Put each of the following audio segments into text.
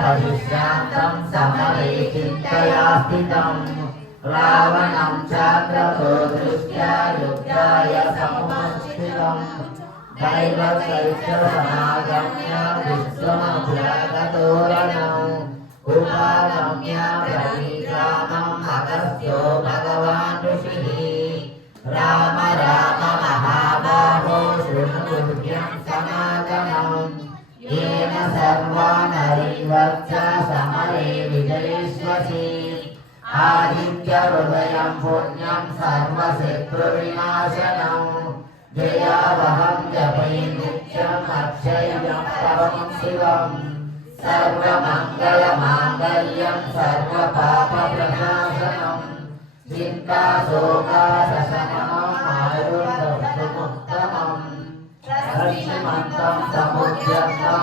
परिश्रान्तं समरे चिन्तया स्थितं रावणं चात्रतो दृष्ट्या युद्धाय समुपस्थितं दैवचैत्यसमागम्य विश्वमभ्यागतोरणम् उपागम्य ब्रवीरामम् अगस्त्यो भगवान् ऋषिः राम राम महाबाहो शृणुर्भ्यं समागमम् येन सर्वान् हरिवच्च समरे विजयिष्यसि आदित्यहृदयं पुण्यं सर्वशत्रुविनाशनं जयावहं जपे नित्यम् अक्षयं परमं शिवम् सर्वमङ्गलमाङ्गल्यं सर्वपापप्रणाशनं चिन्ताशोकाशशमनम् आयुर्भक्तमुत्तमम् लक्ष्मीमन्तं समुद्यन्तं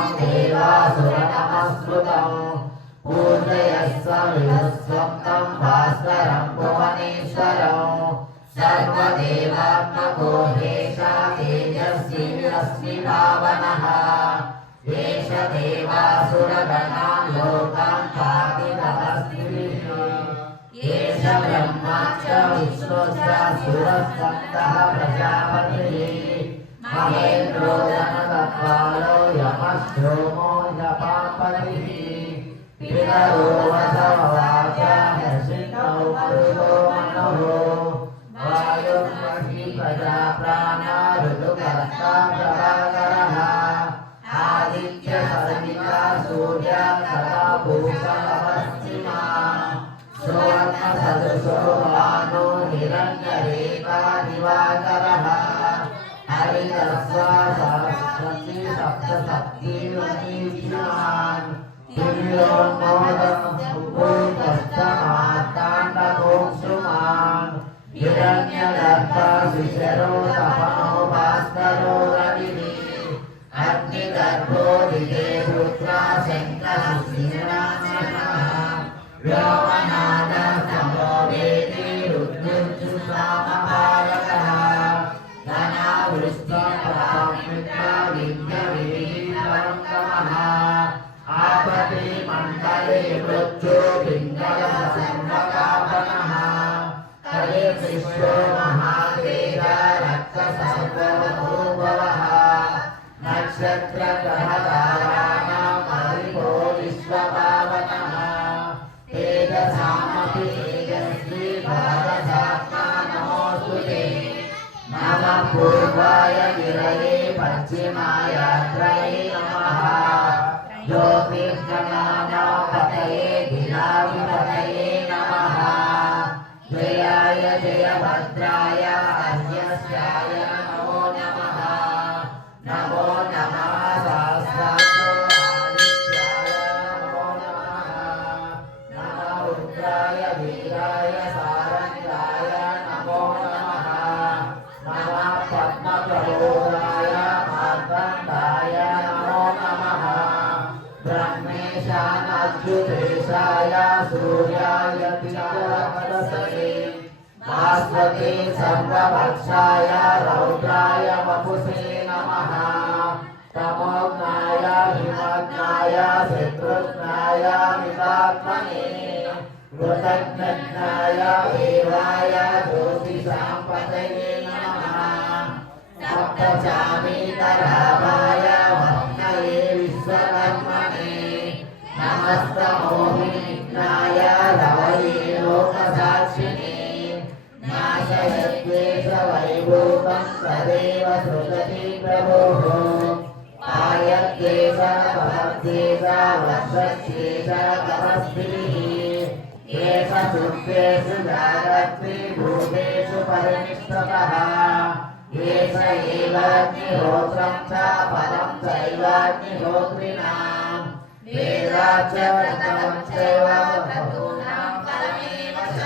देवासुरनमस्कृतं पूजयस्व विभस्वन्तं भास्करं भुवनेश्वरं सर्वदेवात्मको हेशा तेजस्वी अस्मि पावनः एष देवासुरगणां लोकान् पाति तपस्विभिः एष ब्रह्मा च विष्णुश्च सुरसप्तः प्रजापतिः महेन्द्रो जनकपालो यमश्रोमो जपापतिः पितरो वसववाचा हर्षितौ मरुतो मनोः वायुर्महि प्रजाप्राणा ऋतुकर्ता प्रभाकरः आदित्य सविता सूर्या तथा भूषणपश्चिमा सुवर्णसदृशो भानो हिरण्यरेखा दिवाकरः हरितस्वा सरस्वती सप्तशक्तिर्वतीर्यमान् दिव्योन्मोदमुपस्थमार्ताण्डकोऽंशुमान् हिरण्यगर्भा शिशरो तपनो भास्करो रविः अग्निगर्भो दिगे पुत्रा शङ्खशिशिरासनः व्योमनादः समो वेदी रुद्रजुषामपालकः धनावृष्टिप्रमित्रा विद्यविहीतमः आपति मण्डले मृत्यो पिङ्गलसर्वकापनः कलिर्विश्वो महातेज रक्तसर्वभूभवः नक्षत्रग्रहताराणाम् अधिपो विश्वपावनः तेजसामपि तेजस्वी भारतात्मा नमोऽस्तु ते नमः पूर्वाय गिरये पश्चिमायात्रये नमः ज्योतिर्गणानापतये धिराधिपतये नमः जयाय जयभद्राय अन्यस्याय नमो नमः नमो नमः सहस्राक्षो आदित्याय नमो नमः नमः रुद्राय वीराय सारङ्गाय नमो नमः नमः पद्मप्रबोधाय मार्तण्डाय नमो नमः ब्रह्मेशानाच्युतेशाय सूर्याय तिलकवदसे भास्वते सर्वभक्षाय रौद्राय वपुषे नमः तमोघ्नाय हिमघ्नाय शत्रुघ्नाय मितात्मने कृतघ्नाय देवाय ज्योतिषां पतये नमः सप्तचामीतराभाय भक्तये विश्वकर्मणे नमस्तमोहिनिघ्नाय रवये लोकसाक्षिणे नाशयद्वेषवैभूतं तदेव सृजति प्रभुः आयद्वेष भवद्वेष वर्षस्येष तपस्विः एष सुखेषु जागर्ति भूतेषु परिनिष्ठतः एष एवाग्निहोत्रं च फलं चैवाग्निहोत्रिणाम् वेदाच्च व्रतं चैव क्रतूनां फलमेव च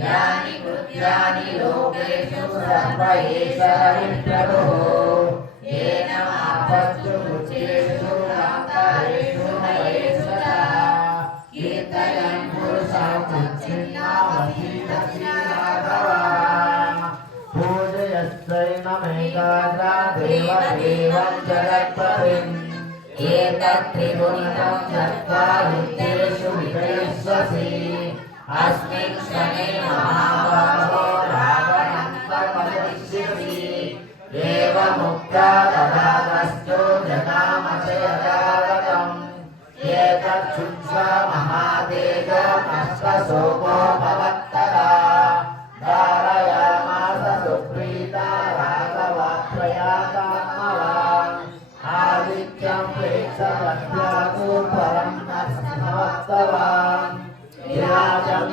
यानि कृत्यानि लोकेषु सर्व एष हरिप्रभुः येन आपस्तु मुच्येषु कान्तरेषु नयेषु च कीर्तयन् पुरुषं सच्चिन्नामधीतस्य राघवः पूजयस्त्वैनमेकाग्रा देवदेवं जगत्पतिम् एतत्त्रिगुणितं दत्त्वा युद्धेषु विजयिष्यसि अस्मिन् क्षणे महाबाहो रावणं त्वमवदिष्यसि एवमुक्त्वा तथागस्त्यो जगाम च यथागतम् एतत् श्रुत्वा महातेजो नष्टशोको भवत्तदा धारयामास सुप्रीता राघवात्मयातात्मवान् आदित्यं प्रेक्षपत्यातु परं नमस्तवान् विराजं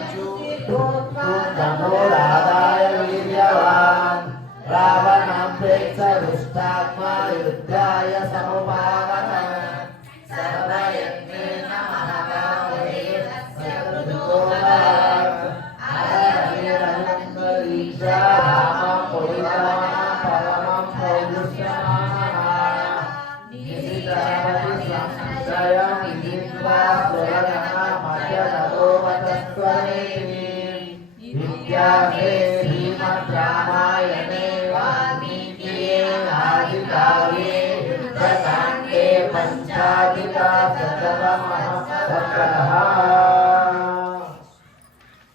धनुरादाय वीर्यवान् रावणं प्रेक्ष दुष्टात्मा युद्धाय समुपागतः सर्वयज्ञेन महता वेदस्य कृतो भवेत् अरविरन्दरीशा रामं पुरितवान् परमं पौरुष्यमानः निशितमति संशयं विदित्वा सुरगणमध्यततोवचस्त्वमेति विद्यासे श्रीमद्रामायणे वाल्मीकिये आदिकाव्ये युद्धकाण्डे पञ्चाधिकशततमः सर्गः।